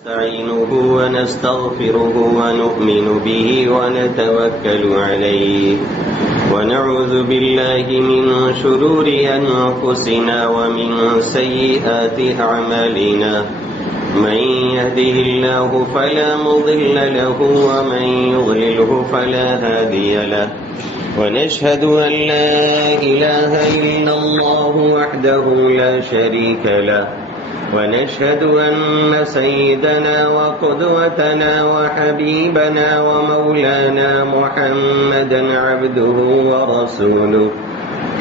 نستعينه ونستغفره ونؤمن به ونتوكل عليه ونعوذ بالله من شرور أنفسنا ومن سيئات أعمالنا من يهده الله فلا مضل له ومن يضلله فلا هادي له ونشهد أن لا إله إلا الله وحده لا شريك له ونشهد أن سيدنا وقدوتنا وحبيبنا ومولانا محمدا عبده ورسوله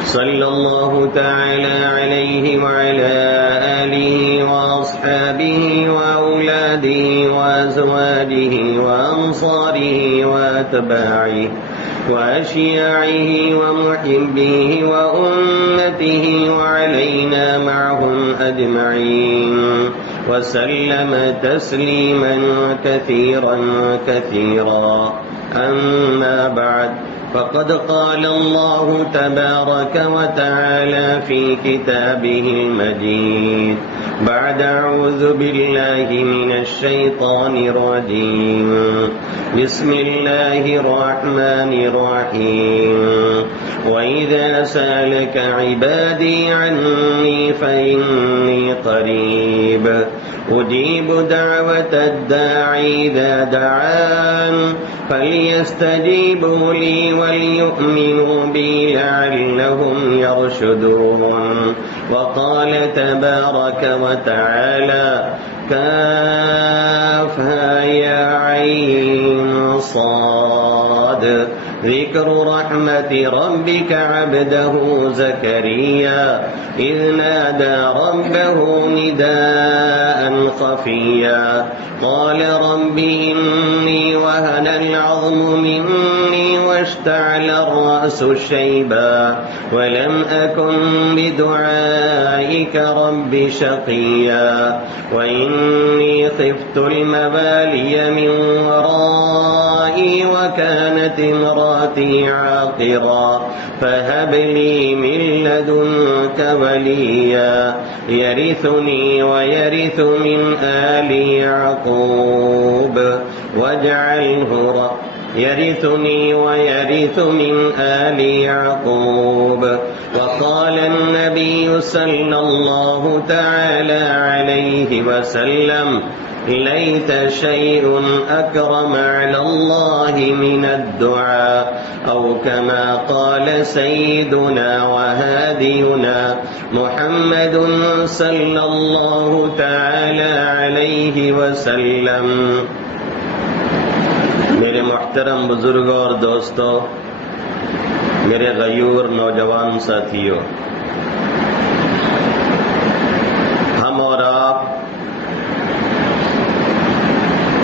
صلى الله تعالى عليه وعلى آله وأصحابه وأولاده وأزواجه وأنصاره وأتباعه وأشياعه ومحبيه وأمته وعلينا معهم أجمعين وسلم تسليما كثيرا كثيرا أما بعد فقد قال الله تبارك وتعالى في كتابه المجيد بعد أعوذ بالله من الشيطان الرجيم بسم الله الرحمن الرحيم وإذا سألك عبادي عني فإني قريب أجيب دعوة الداعي إذا دعان فليستجيبوا لي وليؤمنوا بي لعلهم يرشدون وقال تبارك وتعالى كافها يا عين صاد ذكر رحمة ربك عبده زكريا إذ نادى ربه نداء خفيا قال رب إني وهن العظم مني واشتعل الرأس شيبا ولم أكن بدعائك رب شقيا وإني خفت الموالي من ورائي وكانت امراتي عاقرا فهب لي من لدنك وليا يرثني ويرث من آل يعقوب واجعله يرثني ويرث من آل يعقوب وقال النبي صلى الله تعالى عليه وسلم ليت شيء أكرم على الله من الدعاء أو كما قال سيدنا وهادينا محمد صلى الله تعالى عليه وسلم. میرے محترم بزرگوں اور دوستوں، میرے غیور نوجوان ساتھیوں، ہم اور آپ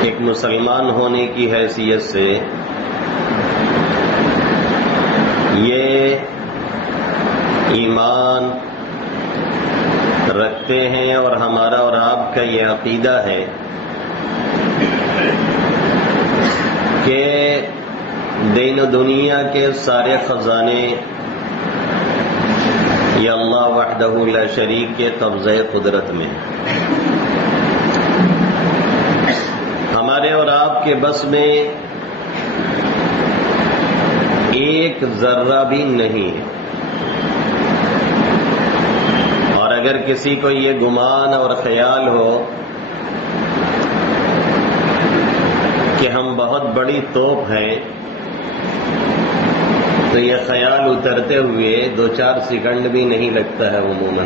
ایک مسلمان ہونے کی حیثیت سے یہ ایمان رکھتے ہیں اور ہمارا اور آپ کا یہ عقیدہ ہے کہ دین و دنیا کے سارے خزانے یہ اللہ وحدہ لا شریک کے قبضہ قدرت میں، ہمارے اور آپ کے بس میں ایک ذرہ بھی نہیں ہے. اور اگر کسی کو یہ گمان اور خیال ہو کہ ہم بہت بڑی توپ ہیں تو یہ خیال اترتے ہوئے 2-4 سیکنڈ بھی نہیں لگتا ہے. عموماً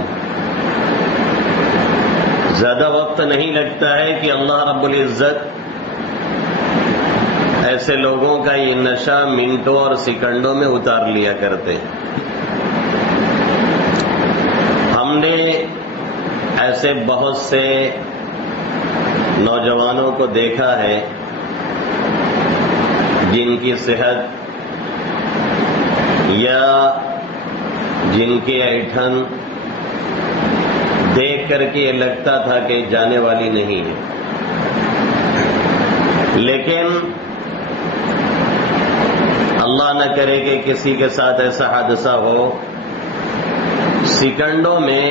زیادہ وقت نہیں لگتا ہے کہ اللہ رب العزت ایسے لوگوں کا یہ نشہ منٹوں اور سیکنڈوں میں اتار لیا کرتے. ہم نے ایسے بہت سے نوجوانوں کو دیکھا ہے جن کی صحت یا جن کی ایٹھن دیکھ کر کے یہ لگتا تھا کہ جانے والی نہیں ہے، لیکن اللہ نہ کرے کہ کسی کے ساتھ ایسا حادثہ ہو، سیکنڈوں میں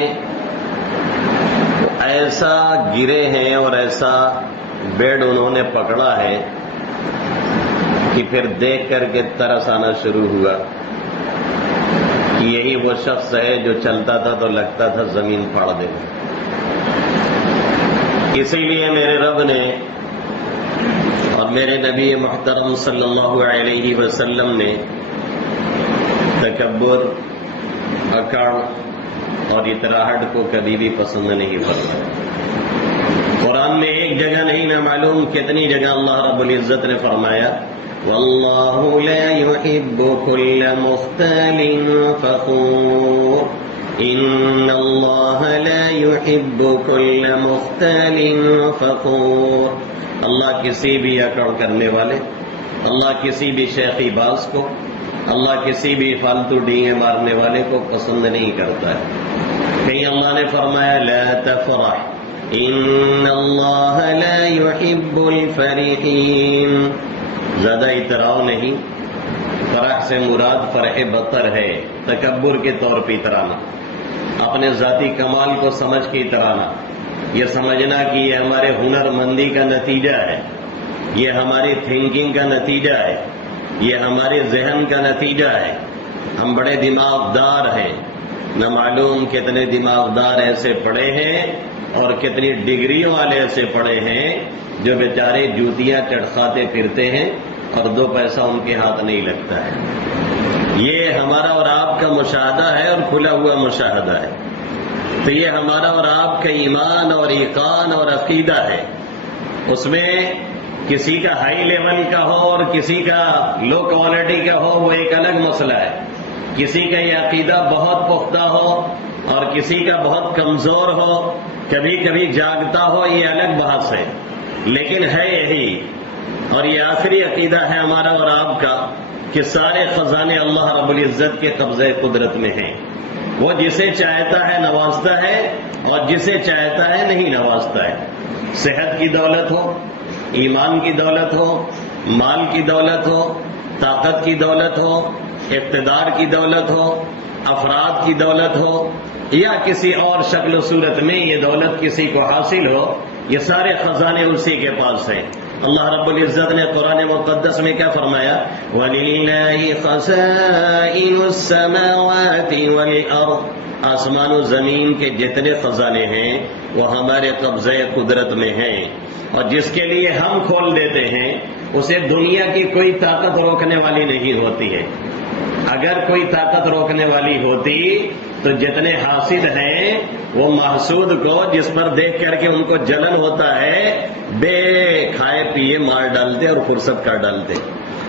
ایسا گرے ہیں اور ایسا بیڈ انہوں نے پکڑا ہے کہ پھر دیکھ کر کے ترس آنا شروع ہوا کہ یہی وہ شخص ہے جو چلتا تھا تو لگتا تھا زمین پھاڑ دے گا۔ اسی لیے میرے رب نے اور میرے نبی محترم صلی اللہ علیہ وسلم نے تکبر، اکڑ اور اتراہٹ کو کبھی بھی پسند نہیں فرمایا۔ قرآن میں ایک جگہ نہیں، نہ معلوم کتنی جگہ اللہ رب العزت نے فرمایا واللہ لا يحب كل مختال فخور، ان اللہ لا يحب كل مختال فخور۔ اللہ کسی بھی اکڑ کرنے والے، اللہ کسی بھی شیخی باز کو، اللہ کسی بھی فالتو ڈینگے مارنے والے کو پسند نہیں کرتا ہے۔ کہیں اللہ نے فرمایا لا تفرح ان اللہ لا يحب الفرحین، زیادہ اتراؤ نہیں۔ فرح سے مراد فرح بطر ہے، تکبر کے طور پہ اترانا، اپنے ذاتی کمال کو سمجھ کے اترانا، یہ سمجھنا کہ یہ ہمارے ہنر مندی کا نتیجہ ہے، یہ ہماری تھنکنگ کا نتیجہ ہے، یہ ہمارے ذہن کا نتیجہ ہے، ہم بڑے دماغدار ہیں۔ نہ معلوم کتنے دماغدار ایسے پڑے ہیں اور کتنی ڈگریوں والے ایسے پڑے ہیں جو بیچارے جوتیاں چڑھاتے پھرتے ہیں اور 2 پیسہ ان کے ہاتھ نہیں لگتا ہے۔ یہ ہمارا اور آپ کا مشاہدہ ہے اور کھلا ہوا مشاہدہ ہے۔ تو یہ ہمارا اور آپ کا ایمان اور ایقان اور عقیدہ ہے، اس میں کسی کا ہائی لیول کا ہو اور کسی کا لو کوالٹی کا ہو وہ ایک الگ مسئلہ ہے، کسی کا یہ عقیدہ بہت پختہ ہو اور کسی کا بہت کمزور ہو، کبھی کبھی جاگتا ہو، یہ الگ بحث ہے، لیکن ہے یہی۔ اور یہ آخری عقیدہ ہے ہمارا اور آپ کا کہ سارے خزانے اللہ رب العزت کے قبضے قدرت میں ہیں، وہ جسے چاہتا ہے نوازتا ہے اور جسے چاہتا ہے نہیں نوازتا ہے۔ صحت کی دولت ہو، ایمان کی دولت ہو، مال کی دولت ہو، طاقت کی دولت ہو، اقتدار کی دولت ہو، افراد کی دولت ہو، یا کسی اور شکل و صورت میں یہ دولت کسی کو حاصل ہو، یہ سارے خزانے اسی کے پاس ہیں۔ اللہ رب العزت نے قرآن مقدس میں کیا فرمایا وَلِلَّهِ خَزَائِنُ السَّمَاوَاتِ وَالْأَرْضِ، آسمان و زمین کے جتنے خزانے ہیں وہ ہمارے قبضے قدرت میں ہیں، اور جس کے لیے ہم کھول دیتے ہیں اسے دنیا کی کوئی طاقت روکنے والی نہیں ہوتی ہے۔ اگر کوئی طاقت روکنے والی ہوتی تو جتنے حاسد ہیں وہ محسود کو جس پر دیکھ کر کے ان کو جلن ہوتا ہے بے کھائے پیے مار ڈالتے اور فرصت کر ڈالتے،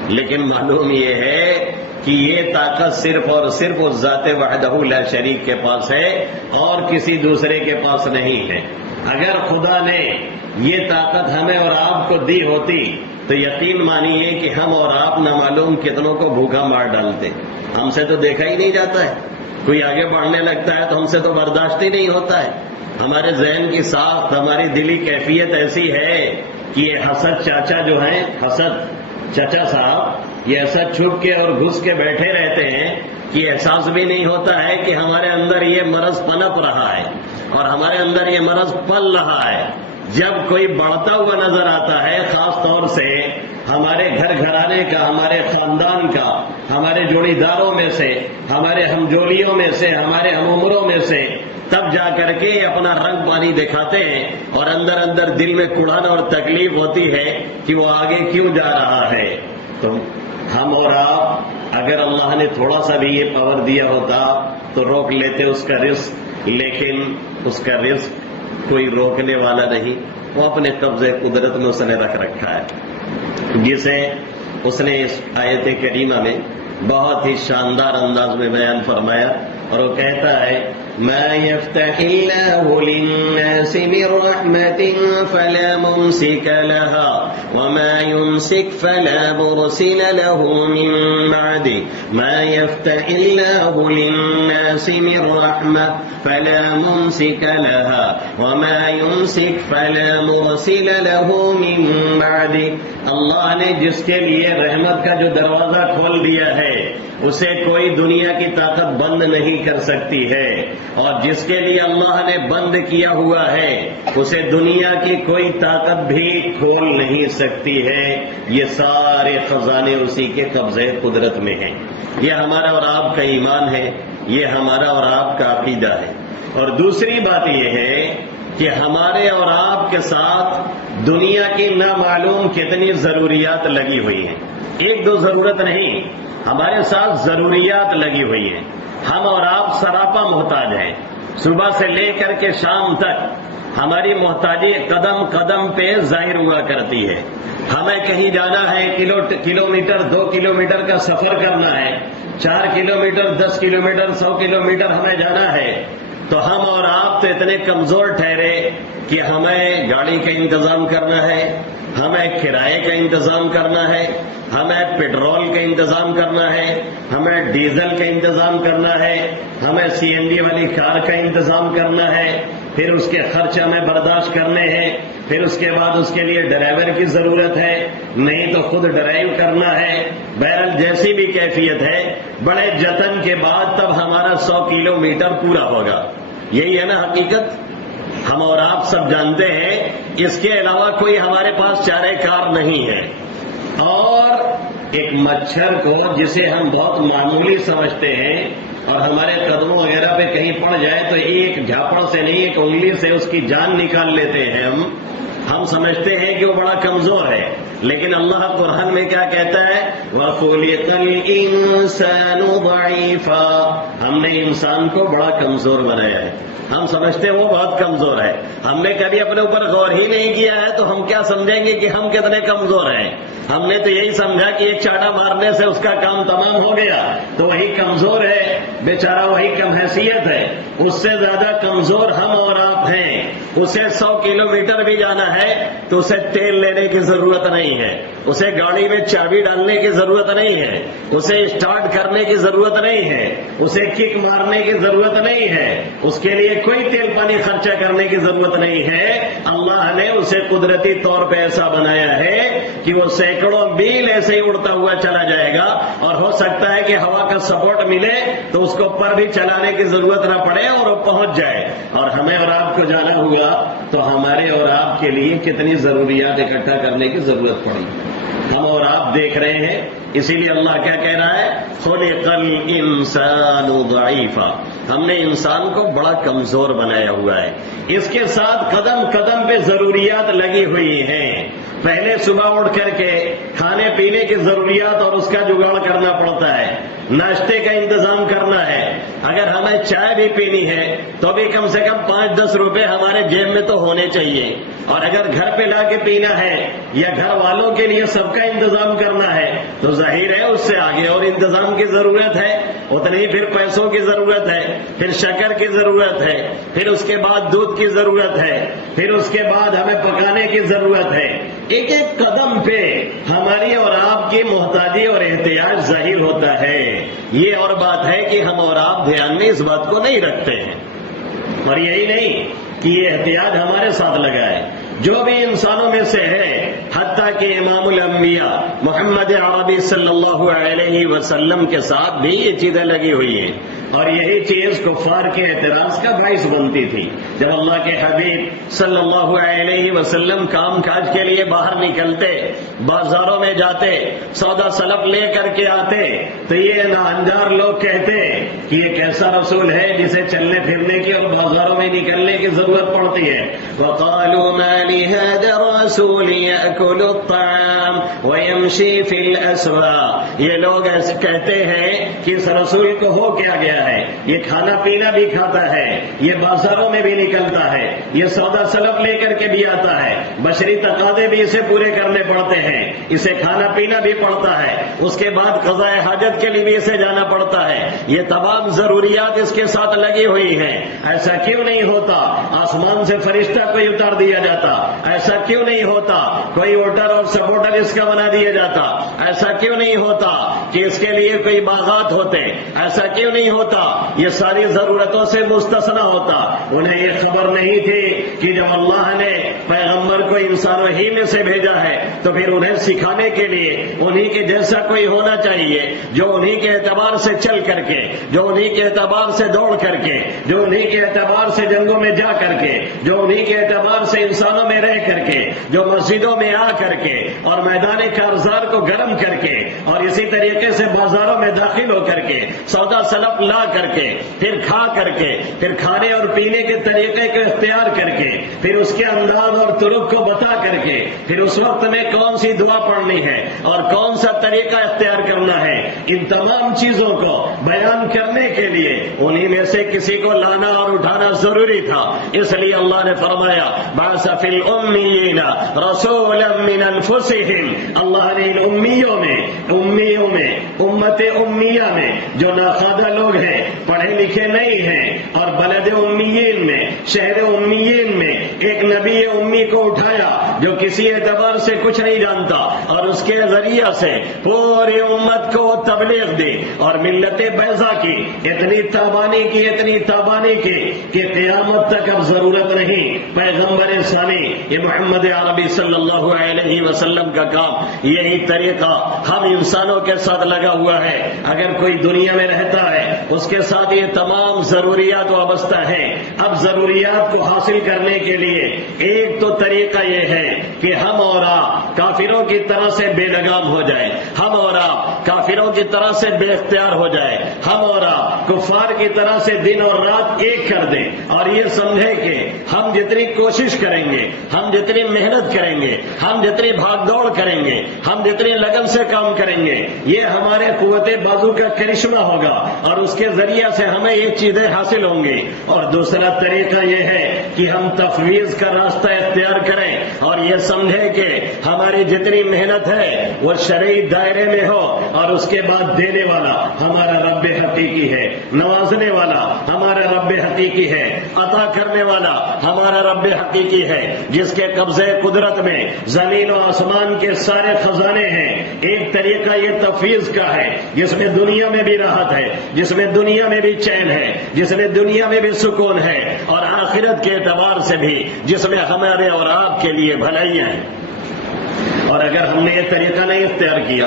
لیکن معلوم یہ ہے کہ یہ طاقت صرف اور صرف اس ذات وحدہ لا شریک کے پاس ہے اور کسی دوسرے کے پاس نہیں ہے۔ اگر خدا نے یہ طاقت ہمیں اور آپ کو دی ہوتی تو یقین مانیے کہ ہم اور آپ نہ معلوم کتنوں کو بھوکا مار ڈالتے۔ ہم سے تو دیکھا ہی نہیں جاتا ہے، کوئی آگے بڑھنے لگتا ہے تو ہم سے تو برداشت ہی نہیں ہوتا ہے۔ ہمارے ذہن کی ساخت، ہماری دلی کیفیت ایسی ہے کہ یہ حسد چاچا جو ہیں، حسد چچا صاحب، یہ ایسا چھپ کے اور گھس کے بیٹھے رہتے ہیں کہ احساس بھی نہیں ہوتا ہے کہ ہمارے اندر یہ مرض پنپ رہا ہے اور ہمارے اندر یہ مرض پل رہا ہے۔ جب کوئی بڑھتا ہوا نظر آتا ہے، خاص طور سے ہمارے گھر گھرانے کا، ہمارے خاندان کا، ہمارے جوڑی داروں میں سے، ہمارے ہمجولیوں میں سے، ہمارے ہم عمروں میں سے، تب جا کر کے اپنا رنگ پانی دکھاتے ہیں اور اندر اندر دل میں کڑھن اور تکلیف ہوتی ہے کہ وہ آگے کیوں جا رہا ہے۔ تو ہم اور آپ اگر اللہ نے تھوڑا سا بھی یہ پاور دیا ہوتا تو روک لیتے اس کا رزق، لیکن اس کا رزق کوئی روکنے والا نہیں، وہ اپنے قبضے قدرت میں اس نے رکھ رکھا ہے، جسے اس نے اس آیت کریمہ میں بہت ہی شاندار انداز میں بیان فرمایا، اور وہ کہتا ہے ما يفتح الله للناس من رحمة فلا ممسك لها وما يمسك فلا مرسل له من بعده ما يفتح الله للناس من رحمة فلا ممسك لها وما يمسك فلا مرسل له من بعده۔ اللہ نے جس کے لیے رحمت کا جو دروازہ کھول دیا ہے اسے کوئی دنیا کی طاقت بند نہیں کر سکتی ہے، اور جس کے لیے اللہ نے بند کیا ہوا ہے اسے دنیا کی کوئی طاقت بھی کھول نہیں سکتی ہے. یہ سارے خزانے اسی کے قبضے قدرت میں ہیں. یہ ہمارا اور آپ کا ایمان ہے, یہ ہمارا اور آپ کا عقیدہ ہے. اور دوسری بات یہ ہے کہ ہمارے اور آپ کے ساتھ دنیا کی نامعلوم کتنی ضروریات لگی ہوئی ہیں. ایک دو ضرورت نہیں, ہمارے ساتھ ضروریات لگی ہوئی ہیں. ہم اور آپ سراپا محتاج ہیں. صبح سے لے کر کے شام تک ہماری محتاجی قدم قدم پہ ظاہر ہوا کرتی ہے. ہمیں کہیں جانا ہے, کلومیٹر 2 کلومیٹر کا سفر کرنا ہے, 4 کلومیٹر 10 کلومیٹر 100 کلومیٹر ہمیں جانا ہے, تو ہم اور آپ تو اتنے کمزور ٹھہرے کہ ہمیں گاڑی کا انتظام کرنا ہے, ہمیں کرائے کا انتظام کرنا ہے, ہمیں پیٹرول کا انتظام کرنا ہے, ہمیں ڈیزل کا انتظام کرنا ہے, ہمیں CNG والی کار کا انتظام کرنا ہے, پھر اس کے خرچ ہمیں برداشت کرنے ہیں, پھر اس کے بعد اس کے لیے ڈرائیور کی ضرورت ہے, نہیں تو خود ڈرائیو کرنا ہے. بہرحال جیسی بھی کیفیت ہے, بڑے جتن کے بعد تب ہمارا 100 کلومیٹر پورا ہوگا. یہی ہے نا حقیقت. ہم اور آپ سب جانتے ہیں اس کے علاوہ کوئی ہمارے پاس چارہ کار نہیں ہے. اور ایک مچھر کو جسے ہم بہت معمولی سمجھتے ہیں اور ہمارے قدموں وغیرہ پہ کہیں پڑ جائے تو ایک جھاپڑ سے نہیں, ایک انگلی سے اس کی جان نکال لیتے ہیں. ہم سمجھتے ہیں کہ وہ بڑا کمزور ہے, لیکن اللہ قرآن میں کیا کہتا ہے, وَخُلِقَ الْإِنسَانُ ضَعِيفًا, ہم نے انسان کو بڑا کمزور بنایا ہے. ہم سمجھتے ہیں وہ بہت کمزور ہے. ہم نے کبھی اپنے اوپر غور ہی نہیں کیا ہے, تو ہم کیا سمجھیں گے کہ ہم کتنے کمزور ہیں. ہم نے تو یہی سمجھا کہ ایک چاٹا مارنے سے اس کا کام تمام ہو گیا, تو وہی کمزور ہے بیچارہ, وہی کم حیثیت ہے. اس سے زیادہ کمزور ہم اور آپ ہیں. اسے 100 کلومیٹر بھی جانا ہے تو اسے تیل لینے کی ضرورت نہیں ہے, اسے گاڑی میں چابی ڈالنے کی ضرورت نہیں ہے, اسے اسٹارٹ کرنے کی ضرورت نہیں ہے, اسے کک مارنے کی ضرورت نہیں ہے, اس کے لیے کوئی تیل پانی خرچہ کرنے کی ضرورت نہیں ہے. اللہ نے اسے قدرتی طور پہ ایسا بنایا ہے کہ وہ سینکڑوں میل ایسے ہی اڑتا ہوا چلا جائے گا, اور ہو سکتا ہے کہ ہوا کا سپورٹ ملے تو اس کو پر بھی چلانے کی ضرورت نہ پڑے اور وہ پہنچ جائے. اور ہمیں اور آپ کو جانا ہوا تو ہمارے اور آپ کے لیے کتنی ضروریات اکٹھا کرنے کی ضرورت پڑی. ہم اور آپ دیکھ رہے ہیں, اسی لیے اللہ کیا کہہ رہا ہے, خلق الانسان ضعیفا, ہم نے انسان کو بڑا کمزور بنایا ہوا ہے. اس کے ساتھ قدم قدم پہ ضروریات لگی ہوئی ہیں. پہلے صبح اٹھ کر کے کھانے پینے کی ضروریات اور اس کا جگاڑ کرنا پڑتا ہے, ناشتے کا انتظام کرنا ہے. اگر ہمیں چائے بھی پینی ہے تو بھی کم سے کم 5-10 روپے ہمارے جیب میں تو ہونے چاہیے. اور اگر گھر پہ لا کے پینا ہے یا گھر والوں کے لیے سب کا انتظام کرنا ہے تو ظاہر ہے اس سے آگے اور انتظام کی ضرورت ہے. اتنی پھر پیسوں کی ضرورت ہے, پھر شکر کی ضرورت ہے, پھر اس کے بعد دودھ کی ضرورت ہے, پھر اس کے بعد ہمیں پکانے کی ضرورت ہے. ایک ایک قدم پہ ہماری اور آپ کی محتاجی اور احتیاج ظاہر ہوتا ہے. یہ اور بات ہے کہ ہم اور آپ دھیان میں اس بات کو نہیں رکھتے ہیں. اور یہی نہیں کہ یہ احتیاج ہمارے ساتھ لگا ہے, جو بھی انسانوں میں سے ہے, حتیٰ کہ امام الانبیاء محمد عربی صلی اللہ علیہ وسلم کے ساتھ بھی یہ چیزیں لگی ہوئی ہیں. اور یہی چیز کفار کے اعتراض کا باعث بنتی تھی. جب اللہ کے حبیب صلی اللہ علیہ وسلم کام کاج کے لیے باہر نکلتے, بازاروں میں جاتے, سودا سلب لے کر کے آتے, تو یہ ناانجار لوگ کہتے کہ یہ کیسا رسول ہے جسے چلنے پھرنے کی اور بازاروں میں نکلنے کی ضرورت پڑتی ہے. وقالوا ما لهذا الرسول يأكل الطعام ويمشي في الأسواق, یہ لوگ ایسے کہتے ہیں کہ اس رسول کو ہو کیا گیا ہے, یہ کھانا پینا بھی کھاتا ہے, یہ بازاروں میں بھی نکلتا ہے, یہ سودا سلب لے کر کے بھی آتا ہے, بشری تقاضے بھی اسے پورے کرنے پڑتے ہیں, اسے کھانا پینا بھی پڑتا ہے, اس کے بعد قضاء حاجت کے لیے بھی اسے جانا پڑتا ہے, یہ تمام ضروریات اس کے ساتھ لگی ہوئی ہیں. ایسا کیوں نہیں ہوتا آسمان سے فرشتہ کوئی اتار دیا جاتا, ایسا کیوں نہیں ہوتا کوئی ووٹر اور سپورٹر اس کا بنا دیا جاتا؟ ایسا کیوں نہیں ہوتا کہ اس کے لیے کوئی باغات ہوتے؟ ایسا کیوں نہیں ہوتا یہ ساری ضرورتوں سے مستثنا ہوتا؟ انہیں یہ خبر نہیں تھی کہ جب اللہ نے پیغمبر کو انسانوں ہی میں سے بھیجا ہے تو پھر انہیں سکھانے کے لیے انہی کے جیسا کوئی ہونا چاہیے، جو انہی کے اعتبار سے چل کر کے، جو انہی کے اعتبار سے دوڑ کر کے، جو انہی کے اعتبار سے جنگوں میں جا کر کے، جو انہی کے اعتبار سے انسانوں میں رہ کر کے، جو مسجدوں میں آ کر کے اور میدان کارزار کو گرم کر کے اور اسی طریقے سے بازاروں میں داخل ہو کر کے سودا سلف لا کر کے پھر کھا کر کے پھر کھانے اور پینے کے طریقے کو اختیار کر کے پھر اس کے انداز اور طرق کو بتا کر کے پھر اس وقت میں کون سی دعا پڑھنی ہے اور کون سا طریقہ اختیار کرنا ہے، ان تمام چیزوں کو بیان کرنے کے لیے انہی میں سے کسی کو لانا اور اٹھانا ضروری تھا۔ اس لیے اللہ نے فرمایا بعث فی الامیین رسولا من انفسہم، اللہ نے ان امیوں میں امت امیہ میں جو ناخوادہ لوگ ہیں، پڑھے لکھے نہیں ہیں، اور بلد امیین میں، شہر امیین میں ایک نبی امی کو اٹھایا جو کسی اعتبار سے کچھ نہیں جانتا، اور اس کے ذریعہ سے پوری امت کو تبلیغ دی اور ملت بیضا کی اتنی تابانی کی کہ قیامت تک اب ضرورت نہیں پیغمبر ثانی یہ محمد عربی صلی اللہ علیہ وسلم کا کام یہی طریقہ ہم انسانوں کے ساتھ لگا ہوا ہے۔ اگر کوئی دنیا میں رہتا ہے اس کے ساتھ یہ تمام ضروریات وابستہ ہیں۔ اب ضروریات کو حاصل کرنے کے لیے ایک تو طریقہ یہ ہے کہ ہم اور آپ کافروں کی طرح سے بے لگام ہو جائیں، ہم اور آپ کافروں کی طرح سے بے اختیار ہو جائیں، ہم اور آپ کفار کی طرح سے دن اور رات ایک کر دیں اور یہ سمجھیں کہ ہم جتنی کوشش کریں گے، ہم جتنی محنت کریں گے، ہم جتنی بھاگ دوڑ کریں گے، ہم جتنی لگن سے کام کریں گے، یہ ہمارے قوت بازو کا کرشمہ ہوگا اور اس کے ذریعے سے ہمیں یہ چیزیں حاصل ہوں گی۔ اور دوسرا طریقہ یہ ہے کہ ہم تفویض کا راستہ اختیار کریں اور یہ سمجھیں کہ ہماری جتنی محنت ہے وہ شرعی دائرے میں ہو اور اس کے بعد دینے والا ہمارا رب حقیقی ہے، نوازنے والا ہمارا رب حقیقی ہے، عطا کرنے والا ہمارا رب حقیقی ہے، جس کے قبضے قدرت میں زمین و آسمان کے سارے خزانے ہیں۔ ایک طریقہ یہ تفویض کا ہے جس میں دنیا میں بھی راحت ہے، جس میں دنیا میں بھی چین ہے، جس میں دنیا میں بھی سکون ہے اور آخرت کے اعتبار سے بھی جس میں ہمارے اور آپ کے لیے بھلائیاں ہیں۔ اور اگر ہم نے یہ طریقہ نہیں اختیار کیا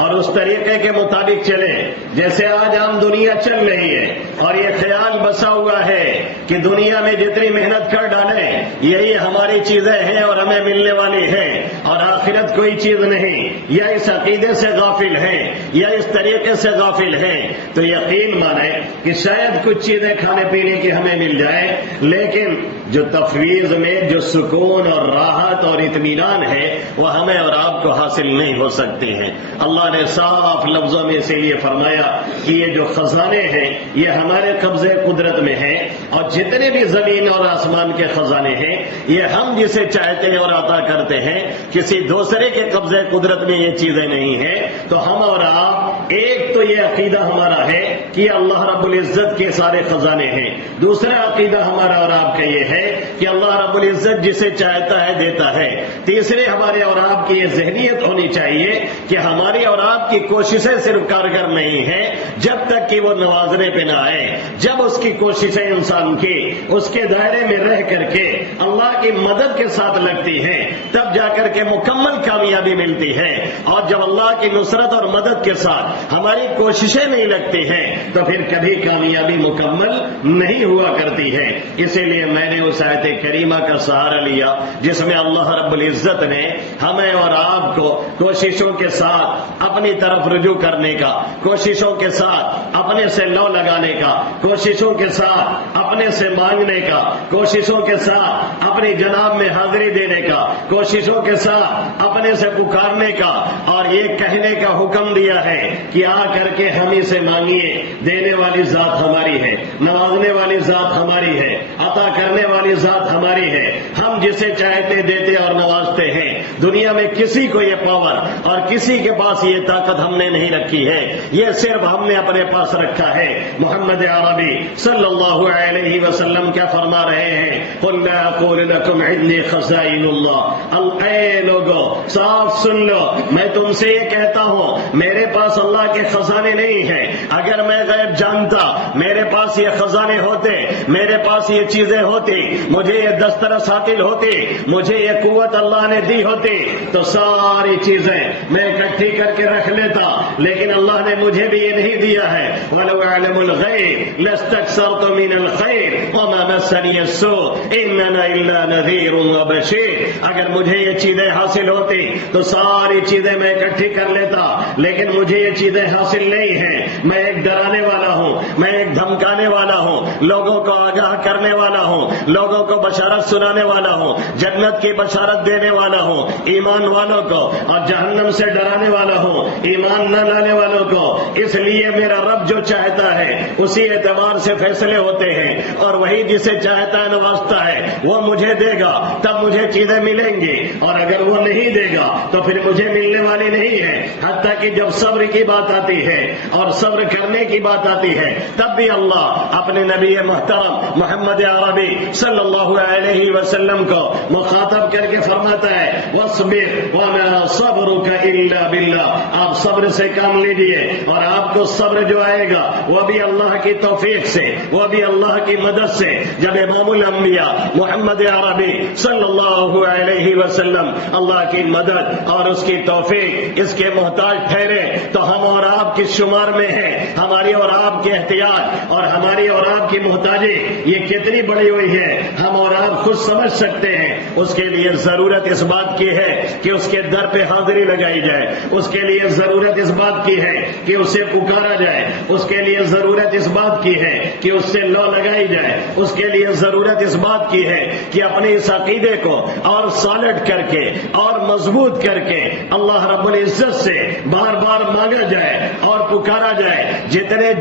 اور اس طریقے کے مطابق چلے جیسے آج عام دنیا چل رہی ہے اور یہ خیال بسا ہوا ہے کہ دنیا میں جتنی محنت کر ڈالیں یہی ہماری چیزیں ہیں اور ہمیں ملنے والی ہیں اور آخرت کوئی چیز نہیں، یا اس عقیدے سے غافل ہیں یا اس طریقے سے غافل ہیں، تو یقین مانیں کہ شاید کچھ چیزیں کھانے پینے کی ہمیں مل جائے، لیکن جو تفویض میں جو سکون اور راحت اور اطمینان ہے وہ ہمیں اور آپ کو حاصل نہیں ہو سکتی ہیں۔ اللہ نے صاف لفظوں میں اسی لیے فرمایا کہ یہ جو خزانے ہیں یہ ہمارے قبضے قدرت میں ہیں، اور جتنے بھی زمین اور آسمان کے خزانے ہیں یہ ہم جسے چاہتے ہیں اور عطا کرتے ہیں، کسی دوسرے کے قبضے قدرت میں یہ چیزیں نہیں ہیں۔ تو ہم اور آپ ایک تو یہ عقیدہ ہمارا ہے کہ اللہ رب العزت کے سارے خزانے ہیں، دوسرا عقیدہ ہمارا اور آپ کا یہ ہے کہ اللہ رب العزت جسے چاہتا ہے دیتا ہے، تیسرے ہمارے اور آپ کی یہ ذہنیت ہونی چاہیے کہ ہماری اور آپ کی کوششیں صرف کارگر نہیں ہیں جب تک کہ وہ نوازنے پہ نہ آئے، جب اس کی کوششیں انسان کی اس کے دائرے میں رہ کر کے اللہ کی مدد کے ساتھ لگتی ہیں تب جا کر کے مکمل کامیابی ملتی ہے، اور جب اللہ کی نصرت اور مدد کے ساتھ ہماری کوششیں نہیں لگتی ہیں تو پھر کبھی کامیابی مکمل نہیں ہوا کرتی ہے۔ اسی لیے میں نے اس آیت کریمہ کا سہارا لیا جس میں اللہ رب العزت نے ہمیں اور آپ کو کوششوں کے ساتھ اپنی طرف رجوع کرنے کا، کوششوں کے ساتھ اپنے سے لو لگانے کا، کوششوں کے ساتھ اپنے سے مانگنے کا، کوششوں کے ساتھ اپنی جناب میں حاضری دینے کا، کوششوں کے ساتھ اپنے سے پکارنے کا، اور یہ کہنے کا حکم دیا ہے کہ آ کر کے ہم ہی سے مانگیے، دینے والی ذات ہماری ہے، نوازنے والی ذات ہماری ہے، عطا کرنے والی ذات ہماری ہے، ہم جسے چاہتے دیتے اور نوازتے ہیں، دنیا میں کسی کو یہ پاور اور کسی کے پاس یہ طاقت ہم نے نہیں رکھی ہے، یہ صرف ہم نے اپنے پاس رکھا ہے۔ محمد عربی صلی اللہ علیہ وسلم کیا فرما رہے ہیں؟ قل لا اقول لكم عندي خزائن اللہ، اے لوگو صاف سن لو، میں تم سے یہ کہتا ہوں میرے پاس اللہ کے خزانے نہیں ہیں۔ اگر میں غیب جانتا، میرے پاس یہ خزانے ہوتے، میرے پاس یہ چیزیں ہوتی، مجھے یہ دسترس حاصل ہوتی، مجھے یہ قوت اللہ نے دی ہوتی، تو ساری چیزیں میں اکٹھی کر کے رکھ لیتا، لیکن اللہ نے مجھے بھی یہ نہیں دیا ہے۔ وَلَوْ أَعْلَمُ الْغَيْبَ لَاسْتَكْثَرْتُ مِنَ الْخَيْرِ وَمَا مَسَّنِيَ السُّوءُ إِنْ أَنَا إِلَّا نَذِيرٌ وَبَشِيرٌ۔ اگر مجھے یہ چیزیں حاصل ہوتی تو ساری چیزیں میں اکٹھی کر لیتا، لیکن مجھے یہ چیزیں حاصل نہیں ہیں۔ میں ایک ڈرانے والا ہوں، میں ایک دھمکانے والا ہوں، لوگوں کو آگاہ کرنے والا ہوں، لوگوں کو بشارت سنانے والا ہوں، جنت کی بشارت دینے والا ہوں ایمان والوں کو، اور جہنم سے ڈرانے والا ہوں ایمان نہ لانے والوں کو۔ اس لیے میرا رب جو چاہتا ہے اسی اعتبار سے فیصلے ہوتے ہیں، اور وہی جسے چاہتا ہے نوازتا ہے، وہ مجھے دے گا تب مجھے چیزیں ملیں گی، اور اگر وہ نہیں دے گا تو پھر مجھے ملنے والی نہیں ہے۔ حتیٰ کہ جب صبر کی بات آتی ہے اور صبر کرنے کی بات آتی ہے تب بھی اللہ اپنے نبی محترم محمد عربی صلی اللہ علیہ وسلم کو مخاطب کر کے فرماتا ہے وَاصْبِرْ وَمَا صَبْرُكَ إِلَّا بِاللَّهِ، آپ صبر سے کام لیجئے، اور آپ کو صبر جو آئے گا وہ بھی اللہ کی توفیق سے، وہ بھی اللہ کی مدد سے۔ جب امام الانبیاء محمد عربی صلی اللہ علیہ وسلم اللہ کی مدد اور اس کی توفیق اس کے محتاج ٹھہرے تو ہم اور آپ کس شمار میں ہیں؟ ہماری اور آپ کے احتیاج اور ہماری اور آپ کی محتاجی یہ کتنی بڑی ہوئی ہے ہم اور آپ خود سمجھ سکتے ہیں۔ اس کے لیے ضرورت اس بات کی ہے کہ اس کے در پہ حاضری لگائی جائے، اس کے لیے ضرورت اس بات کی ہے کہ اسے پکارا جائے، اس کے لیے ضرورت اس بات کی ہے کہ اس سے لو لگائی جائے، اس کے لیے ضرورت اس بات کی ہے کہ اپنے اس عقیدے کو اور سالڈ کر کے اور مضبوط کر کے اللہ رب العزت سے بار بار مانگا جائے اور پکارا جائے۔ جتنے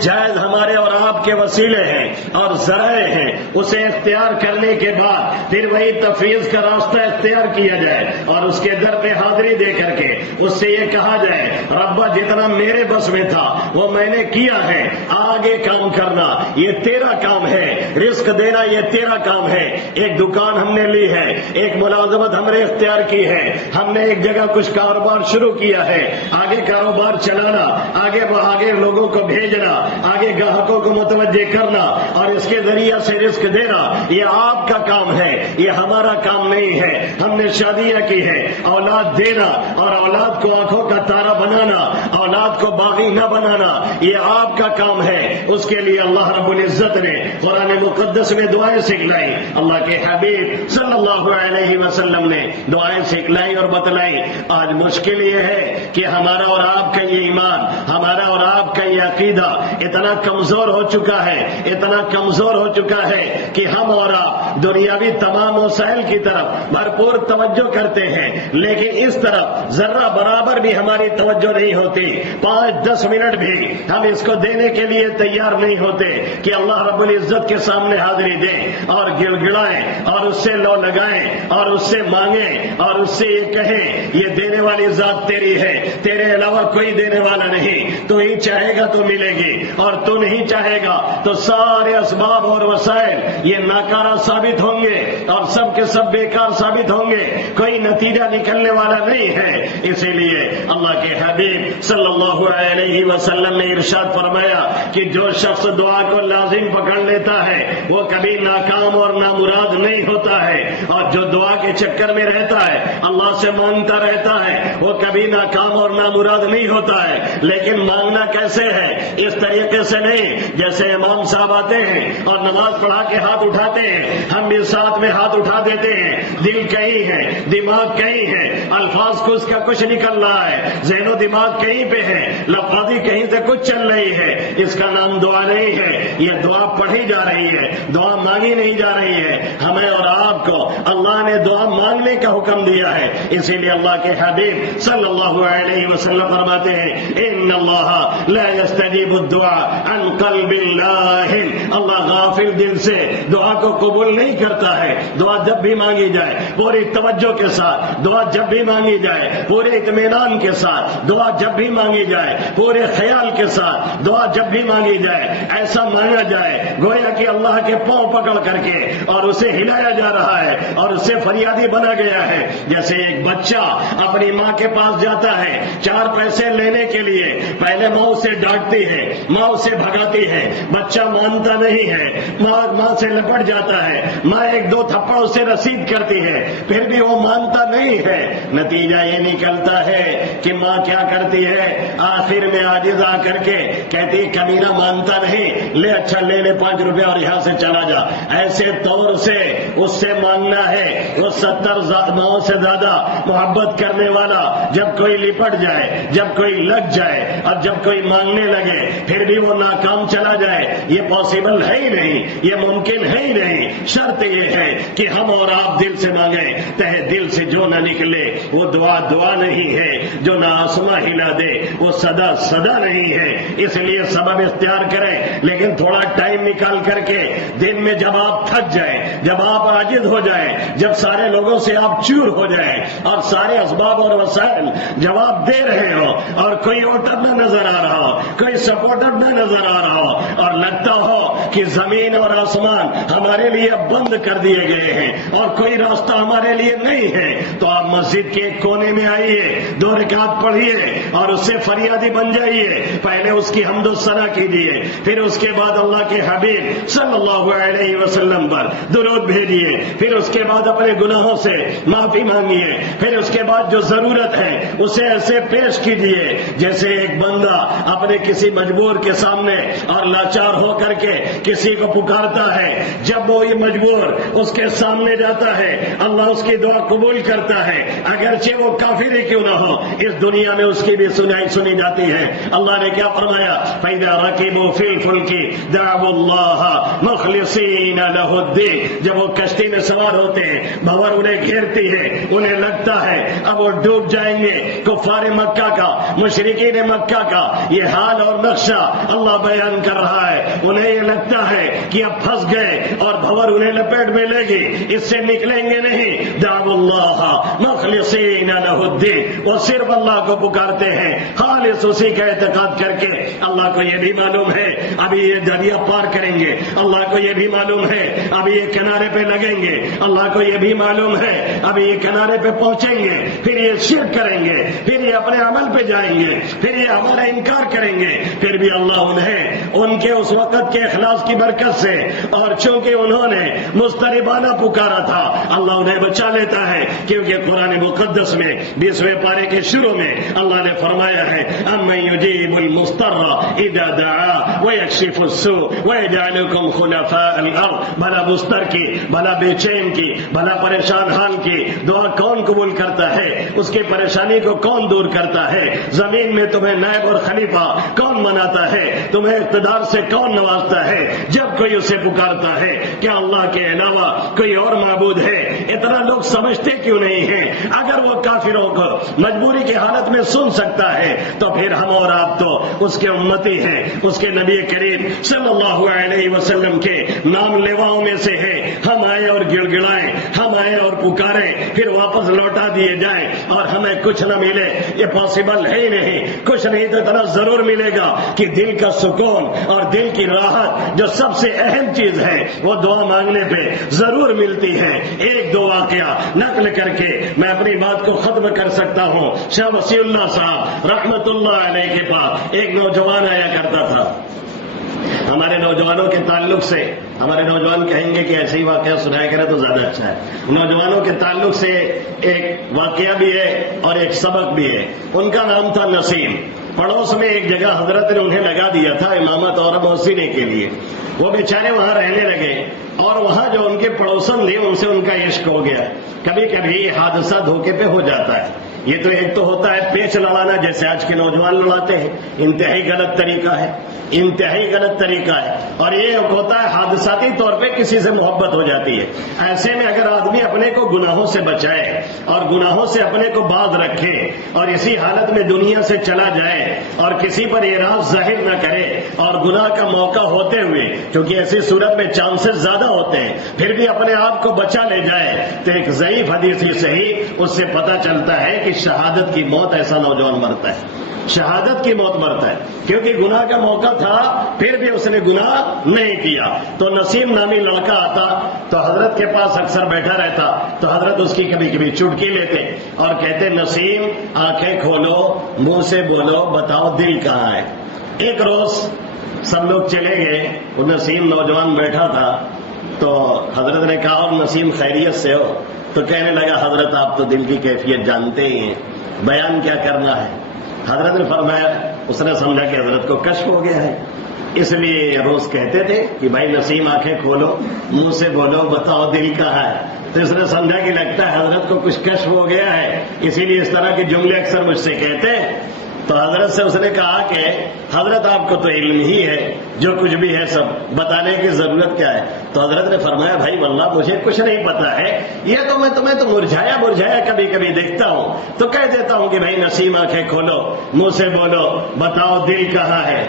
جائز ہمارے اور آپ کے وسیلے ہیں اور ذرائع ہیں اسے اختیار کرنے کے بعد پھر وہی تفویض کا راستہ اختیار کیا جائے، اور اس کے در پہ حاضری دے کر کے اس سے یہ کہا جائے ربا جتنا میرے بس میں تھا وہ میں نے کیا ہے، آگے کام کرنا یہ تیرا کام ہے، رزق دینا یہ تیرا کام ہے۔ ایک دکان ہم نے لی ہے، ایک ملازمت ہم نے اختیار کی ہے، ہم نے ایک جگہ کچھ کاروبار شروع کیا ہے، آگے کاروبار چلانا، آگے لوگوں کو بھیجنا، آگے گاہکوں کو متوجہ کرنا اور اس کے ذریعے سے رزق دینا یہ آپ کا کام ہے، یہ ہمارا کام نہیں ہے۔ ہم نے شادیاں کی ہے، اولاد دینا اور اولاد کو آنکھوں کا تارا بنانا، اولاد کو باغی نہ بنانا یہ آپ کا کام ہے۔ اس کے لیے اللہ رب العزت نے قرآن مقدس میں دعائیں سکھلائی، اللہ کے حبیب صلی اللہ علیہ وسلم نے دعائیں سکھلائی اور بتلائی۔ آج مشکل یہ ہے کہ ہمارا اور آپ کا یہ ایمان، ہمارا اور آپ کا یہ عقیدہ اتنا کمزور ہو چکا ہے، اتنا کمزور ہو چکا ہے کہ ہم اور آپ دنیاوی تمام وسائل کی طرف بھرپور توجہ کرتے ہیں، لیکن اس طرف ذرہ برابر بھی ہماری توجہ نہیں ہوتی۔ 5-10 منٹ بھی ہم اس کو دینے کے لیے تیار نہیں ہوتے کہ اللہ رب العزت کے سامنے حاضری دیں اور گڑ گڑائیں اور اس سے لو لگائیں اور اس سے مانگیں اور اس سے یہ کہیں یہ دینے والی ذات تیری ہے، تیرے علاوہ کوئی دینے والا نہیں، تو ہی چاہے گا تو ملے گی اور تو نہیں چاہے گا تو سارے اسباب اور وسائل یہ ناکارہ ثابت ہوں گے اور سب کے سب بیکار ثابت ہوں گے، کوئی نتیجہ نکلنے والا نہیں ہے۔ اسی لیے اللہ کے حبیب صلی اللہ علیہ وسلم نے ارشاد فرمایا کہ جو شخص دعا کو لازم پکڑ لیتا ہے وہ کبھی ناکام اور نامراد نہیں ہوتا ہے، اور جو دعا کے چکر میں رہتا ہے اللہ سے مانگتا رہتا ہے وہ کبھی ناکام اور نامراد نہیں ہوتا ہے۔ لیکن مانگنا کیسے ہے؟ اس طریقے سے نہیں جیسے امام صاحب آتے ہیں اور نماز پڑھا کے ہاتھ اٹھاتے ہیں، ہم بھی ساتھ میں ہاتھ اٹھا دیتے ہیں، دل کہیں ہے، دماغ کہیں ہے، الفاظ کو اس کا کچھ نکل رہا ہے، ذہن و دماغ کہیں پہ ہے، لفظی کہیں سے کچھ چل رہی ہے، اس کا نام دعا نہیں ہے، یہ دعا پڑھی جا رہی ہے، دعا مانگی نہیں جا رہی ہے۔ ہمیں اور آپ کو اللہ نے دعا مانگنے کا حکم دیا ہے، اسی لیے اللہ کے حبیب صلی اللہ علیہ وسلم فرماتے فرماتے ہیں ان اللہ لا یستجیب الدعاء عن قلب لاہن، اللہ غافل دل سے دعا کو قبول نہیں کرتا ہے. دعا جب بھی مانگی جائے پوری توجہ کے ساتھ، دعا جب بھی مانگی جائے پورے اطمینان کے ساتھ، دعا جب بھی مانگی جائے پورے خیال کے ساتھ، دعا جب بھی مانگی جائے ایسا مانگا جائے گویا کہ اللہ کے پاؤں پکڑ کر کے اور اسے ہلایا جا رہا ہے اور اسے فریادی بنا گیا ہے. جیسے ایک بچہ اپنی ماں کے پاس جاتا ہے 4 پیسے لینے کے لیے، پہلے ماں اسے ڈانٹتی ہے، ماں اسے بھگاتی ہے، بچہ مانتا نہیں ہے، ماں سے لپٹ جاتا ہے، ماں 1-2 تھپڑ اسے رسید کرتی ہے، پھر بھی وہ مانتا نہیں ہے. نتیجہ یہ نکلتا ہے کہ ماں کیا کرتی ہے، آخر میں عاجز آ کر کے کہتی ہے کمینہ مانتا نہیں، لے اچھا لے 5 روپے اور یہاں سے چلا جا. ایسے طور سے اس سے مانگنا ہے. وہ 70 ماؤں سے زیادہ محبت کرنے والا جب کوئی لپٹ جائے، جب کوئی لگ جائے اور جب کوئی مانگنے لگے پھر بھی وہ ناکام چلا جائے، یہ پاسبل ہے ہی نہیں، یہ ممکن ہے ہی نہیں. شرط یہ ہے کہ ہم اور آپ دل سے مانگیں، تہہ دل سے جو نہ نکلے وہ دعا دعا نہیں ہے، جو نہ آسماں ہلا دے وہ صدا صدا نہیں ہے. اس لیے سبب اختیار کریں، لیکن تھوڑا ٹائم نکال کر کے دن میں جب آپ تھک جائیں، جب آپ عاجز ہو جائیں، جب سارے لوگوں سے آپ چور ہو جائیں اور سارے اسباب اور وسائل جواب دے رہے ہو اور کوئی ووٹر نہ نظر آ رہا ہو، کوئی سپورٹر نہ نظر آ رہا ہو اور لگتا ہو کہ زمین اور آسمان ہمارے لیے بند کر دیے گئے ہیں اور کوئی راستہ ہمارے لیے نہیں ہے، تو آپ مسجد کے ایک کونے میں آئیے، 2 رکعت پڑھیے اور اس سے فریادی بن جائیے. پہلے اس کی حمد و ثنا کیجیے، پھر اس کے بعد اللہ کے حبیب صلی اللہ علیہ وسلم پر درود بھیجیے، پھر اس کے بعد اپنے گناہوں سے معافی مانگیے، پھر اس کے بعد جو ضرورت ہے اسے ایسے پیش کیجیے جیسے ایک بندہ اپنے کسی مجبور کے سامنے اور لاچار ہو کر کے کسی کو پکارتا ہے. جب وہ یہ مجبور اس کے سامنے جاتا ہے اللہ اس کی دعا قبول کرتا ہے، اگرچہ وہ کافر ہی کیوں نہ ہو، اس دنیا میں اس کی بھی سنی جاتی ہے. اللہ نے کیا فرمایا، فَإِذَا رَكِبُوا فِي الْفُلْكِ دَعَوُا اللَّهَ مُخْلِصِينَ لَهُ الدِّينَ. جب وہ کشتی میں سوار ہوتے ہیں، بھنور انہیں گھیرتی ہے، انہیں لگتا ہے اب وہ ڈوب جائیں گے. کفار مکہ کا، مشرکین مکہ کا یہ حال اور نقشہ اللہ بیان کر رہا ہے. انہیں یہ لگتا ہے کہ اب پھنس گئے اور بھنور انہیں لپیٹ میں لے گی، اس سے نکلیں گے نہیں. دعوا اللہ مخلصین لہ الدین، وہ صرف اللہ کو پکارتے ہیں خالص اسی کا اعتقاد کر کے. اللہ کو یہ بھی معلوم ہے ابھی یہ دریا پار کریں گے، اللہ کو یہ بھی معلوم ہے ابھی یہ کنارے پہ لگیں گے، اللہ کو یہ بھی معلوم ہے ابھی یہ کنارے پہ پہنچیں گے، پھر یہ شرک کریں گے، پھر یہ اپنے عمل پہ جائیں گے، پھر یہ ہمارا انکار کریں گے. پھر بھی اللہ انہیں ان کے اس وقت کے اخلاص کی برکت سے اور چونکہ انہوں نے مضطربانہ پکارا تھا اللہ انہیں بچا لیتا ہے. کیونکہ قرآن مقدس میں 20ویں پارے کے شروع میں اللہ نے فرمایا ہے اَمَّن يُجِيبُ الْمُضْطَرَّ إِذَا دَعَاهُ وَيَكْشِفُ السُّوءَ وَيَجْعَلُكُمْ خُلَفَاءَ الْأَرْضِ. بھلا مضطر کی، بھلا بے چین کی، بھلا پریشان حال کی دعا کون قبول کرتا ہے؟ اس کی پریشانی کو کون دور کرتا ہے؟ زمین میں تمہیں نائب اور خلیفہ کون مناتا ہے؟ تمہیں اقتدار سے کون نوازتا ہے؟ جب کوئی اسے پکارتا ہے کیا اللہ کے علاوہ کوئی اور معبود ہے؟ اتنا لوگ سمجھتے کیوں نہیں ہیں؟ اگر وہ کافروں کو مجبوری کی حالت میں سن سکتا ہے تو پھر ہم اور آپ تو اس کے امتی ہیں، اس کے نبی کریم صلی اللہ علیہ وسلم کے نام لیواؤں میں سے ہیں. ہم آئے اور گڑ گڑائیں، ہم آئے اور پکاریں، پھر واپس لوٹا دیے جائیں اور ہمیں کچھ نہ ملے، یہ پاسبل ہے ہی نہیں. کچھ نہیں تو اتنا ضرور ملے گا کہ دل کا سکون اور دل کی راحت جو سب سے اہم چیز ہے وہ دعا مانگنے پہ ضرور ملتی ہے. 1-2 واقعہ نقل کر کے میں اپنی بات کو ختم کر سکتا ہوں. شاہ وسیع اللہ صاحب رحمت اللہ علیہ کے پاس ایک نوجوان آیا کرتا تھا. ہمارے نوجوانوں کے تعلق سے ہمارے نوجوان کہیں گے کہ ایسے ہی واقعہ سنایا کرے تو زیادہ اچھا ہے. نوجوانوں کے تعلق سے ایک واقعہ بھی ہے اور ایک سبق بھی ہے. ان کا نام تھا نسیم. پڑوس میں ایک جگہ حضرت نے انہیں لگا دیا تھا امامت اور موسینے کے لیے. وہ بیچارے وہاں رہنے لگے اور وہاں جو ان کے پڑوسن تھے ان سے ان کا عشق ہو گیا. کبھی کبھی یہ حادثہ دھوکے پہ ہو جاتا ہے یہ تو ایک تو ہوتا ہے پیچ لڑانا، جیسے آج کے نوجوان لڑاتے ہیں، انتہائی غلط طریقہ ہے، انتہائی غلط طریقہ ہے۔ اور یہ ہوتا ہے حادثاتی طور پہ کسی سے محبت ہو جاتی ہے۔ ایسے میں اگر آدمی اپنے کو گناہوں سے بچائے اور گناہوں سے اپنے کو باز رکھے اور اسی حالت میں دنیا سے چلا جائے اور کسی پر اعراض ظاہر نہ کرے اور گناہ کا موقع ہوتے ہوئے، کیونکہ ایسی صورت میں چانسز زیادہ ہوتے ہیں، پھر بھی اپنے آپ کو بچا لے جائے، تو ایک ضعیف حدیث ہی صحیح اس سے پتہ چلتا ہے کہ شہادت کی موت ایسا نوجوان مرتا ہے، شہادت کی موت مرتا ہے، کیونکہ گناہ کا موقع تھا پھر بھی اس نے گناہ نہیں کیا۔ تو نسیم نامی لڑکا آتا تو حضرت کے پاس اکثر بیٹھا رہتا، تو حضرت اس کی کبھی کبھی چٹکی لیتے اور کہتے نسیم آنکھیں کھولو، منہ سے بولو، بتاؤ دل کہاں ہے۔ ایک روز سب لوگ چلے گئے، وہ نسیم نوجوان بیٹھا تھا، تو حضرت نے کہا اور نسیم خیریت سے ہو؟ تو کہنے لگا حضرت آپ تو دل کی کیفیت جانتے ہی ہیں، بیان کیا کرنا ہے؟ حضرت نے فرمایا، اس نے سمجھا کہ حضرت کو کشف ہو گیا ہے، اس لیے روز کہتے تھے کہ بھائی نسیم آنکھیں کھولو، منہ سے بولو، بتاؤ دل کہاں ہے۔ تو اس نے سمجھا کہ لگتا ہے حضرت کو کچھ کشف ہو گیا ہے، اسی لیے اس طرح کے جملے اکثر مجھ سے کہتے ہیں۔ تو حضرت سے اس نے کہا کہ حضرت آپ کو تو علم ہی ہے، جو کچھ بھی ہے سب بتانے کی ضرورت کیا ہے؟ تو حضرت نے فرمایا بھائی واللہ مجھے کچھ نہیں پتا ہے، یہ تو میں تمہیں تو مرجھایا کبھی کبھی دیکھتا ہوں تو کہہ دیتا ہوں کہ بھائی نسیم آنکھیں کھولو، منہ سے بولو، بتاؤ دل کہاں ہے۔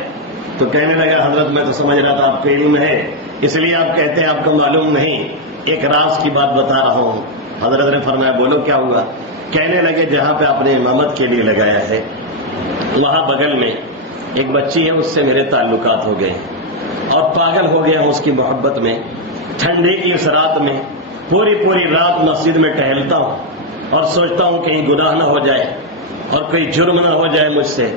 تو کہنے لگا حضرت میں تو سمجھ رہا تھا آپ کو علم ہے، اس لیے آپ کہتے ہیں آپ کو معلوم نہیں، ایک راز کی بات بتا رہا ہوں۔ حضرت نے فرمایا بولو کیا ہوا؟ کہنے لگے جہاں پہ آپ نے امامت کے لیے لگایا ہے وہاں بغل میں ایک بچی ہے، اس سے میرے تعلقات ہو گئے اور پاگل ہو گیا ہوں اس کی محبت میں۔ ٹھنڈی کی اس رات میں پوری رات مسجد میں ٹہلتا ہوں اور سوچتا ہوں کہیں گناہ نہ ہو جائے اور کوئی جرم نہ ہو جائے مجھ سے،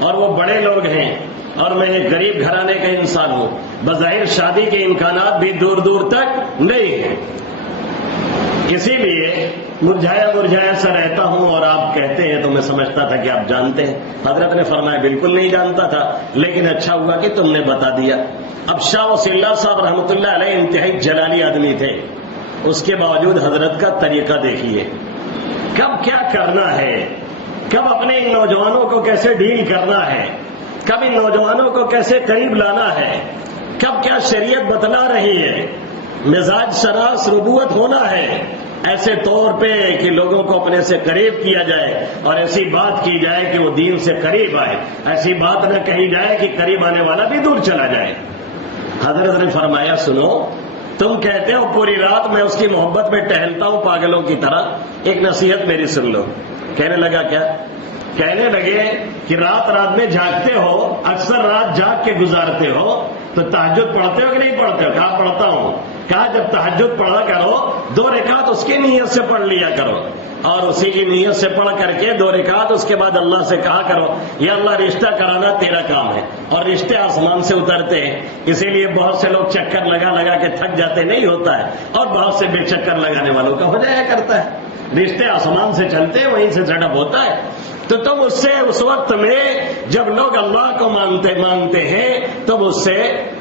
اور وہ بڑے لوگ ہیں اور میں ایک غریب گھرانے کا انسان ہوں، بظاہر شادی کے امکانات بھی دور دور تک نہیں ہیں، اسی لیے مرجھایا سا رہتا ہوں۔ اور آپ کہتے ہیں تو میں سمجھتا تھا کہ آپ جانتے ہیں۔ حضرت نے فرمایا بالکل نہیں جانتا تھا، لیکن اچھا ہوا کہ تم نے بتا دیا۔ اب شاہ وصی اللہ صاحب رحمۃ اللہ علیہ انتہائی جلالی آدمی تھے، اس کے باوجود حضرت کا طریقہ دیکھیے، کب کیا کرنا ہے، کب اپنے ان نوجوانوں کو کیسے ڈیل کرنا ہے، کب ان نوجوانوں کو کیسے قریب لانا ہے، کب کیا شریعت بتلا رہی ہے۔ مزاج شناس ربوت ہونا ہے ایسے طور پہ کہ لوگوں کو اپنے سے قریب کیا جائے اور ایسی بات کی جائے کہ وہ دین سے قریب آئے، ایسی بات نہ کہی جائے کہ قریب آنے والا بھی دور چلا جائے۔ حضرت نے فرمایا سنو، تم کہتے ہو پوری رات میں اس کی محبت میں ٹہلتا ہوں پاگلوں کی طرح، ایک نصیحت میری سن لو۔ کہنے لگا کیا؟ کہنے لگے کہ رات میں جاگتے ہو، اکثر رات جاگ کے گزارتے ہو، تو تہجد پڑھتے ہو کہ نہیں پڑھتے ہو؟ کہا پڑھتا ہوں۔ کہا جب تہجد پڑھا کرو 2 رکعت اس کی نیت سے پڑھ لیا کرو، اور اسی کی نیت سے پڑھ کر کے 2 رکعت اس کے بعد اللہ سے کہا کرو یا اللہ رشتہ کرانا تیرا کام ہے، اور رشتے آسمان سے اترتے ہیں، اسی لیے بہت سے لوگ چکر لگا کے تھک جاتے، نہیں ہوتا ہے، اور بہت سے بے چکر لگانے والوں کا ہو جایا کرتا ہے۔ رشتے آسمان سے چلتے ہیں، وہیں سے سیٹ اپ ہوتا ہے۔ تو تم اس سے اس وقت میں جب لوگ اللہ کو مانگتے ہیں تب اس سے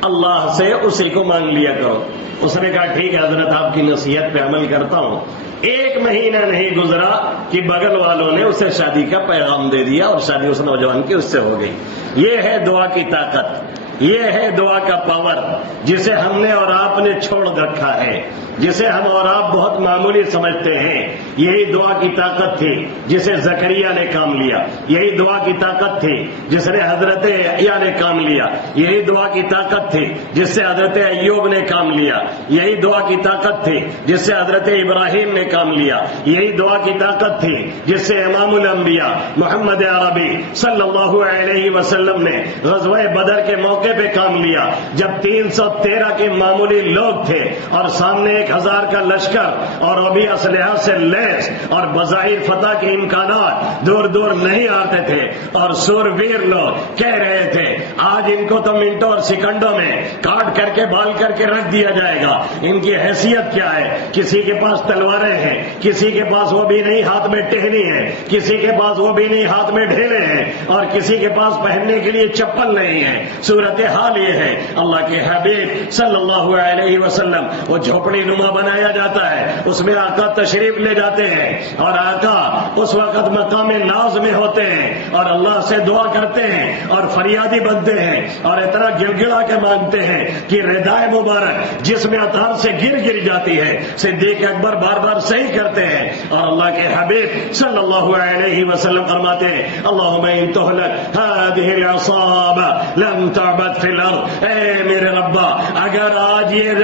اللہ سے اسی کو مانگ لیا کرو۔ اس نے کہا ٹھیک ہے حضرت آپ کی نصیحت پہ عمل کرتا ہوں۔ 1 مہینہ نہیں گزرا کہ بغل والوں نے اسے شادی کا پیغام دے دیا اور شادی اس نوجوان کی اس سے ہو گئی۔ یہ ہے دعا کی طاقت، یہ ہے دعا کا پاور، جسے ہم نے اور آپ نے چھوڑ رکھا ہے، جسے ہم اور آپ بہت معمولی سمجھتے ہیں۔ یہی دعا کی طاقت تھی جسے زکریا نے کام لیا، یہی دعا کی طاقت تھی جس نے حضرت یحییٰ نے کام لیا، یہی دعا کی طاقت تھی جس سے حضرت ایوب نے کام لیا، یہی دعا کی طاقت تھی جس سے حضرت ابراہیم نے کام لیا، یہی دعا کی طاقت تھی جس سے امام الانبیاء محمد عربی صلی اللہ علیہ وسلم نے غزوہ بدر کے موقع پہ کام لیا، جب 313 کے معمولی لوگ تھے اور سامنے 1000 کا لشکر اور ابھی اسلحہ سے لیس اور بظاہر فتح کے امکانات دور دور نہیں آتے تھے، اور سورویر لوگ کہہ رہے تھے آج ان کو تو منٹوں اور سیکنڈوں میں کاٹ کر کے بال کر کے رکھ دیا جائے گا، ان کی حیثیت کیا ہے؟ کسی کے پاس تلواریں ہیں، کسی کے پاس وہ بھی نہیں ہاتھ میں ٹہنی ہے، کسی کے پاس وہ بھی نہیں ہاتھ میں ڈھیلے ہیں، اور کسی کے پاس پہننے کے لیے چپل نہیں ہے۔ صورتحال یہ ہے، اللہ کے حبیب صلی اللہ علیہ وسلم وہ جھوپڑی نما بنایا جاتا ہے، اس میں آقا تشریف لے جاتے ہیں اور آقا اس وقت مقام ناز میں ہوتے ہیں اور اللہ سے دعا کرتے ہیں اور فریادی بنتے ہیں اور اتنا گڑ گڑا کے مانگتے ہیں کہ ردائے مبارک جس میں اطہار سے گر جاتی ہے. صدیق اکبر بار بار صحیح کرتے ہیں اور اللہ کے حبیب صلی اللہ علیہ وسلم فرماتے ہیں اللہم ان تہلک هذه العصابہ لم تعبد فی الارض. اے میرے ربا اگر آج یہ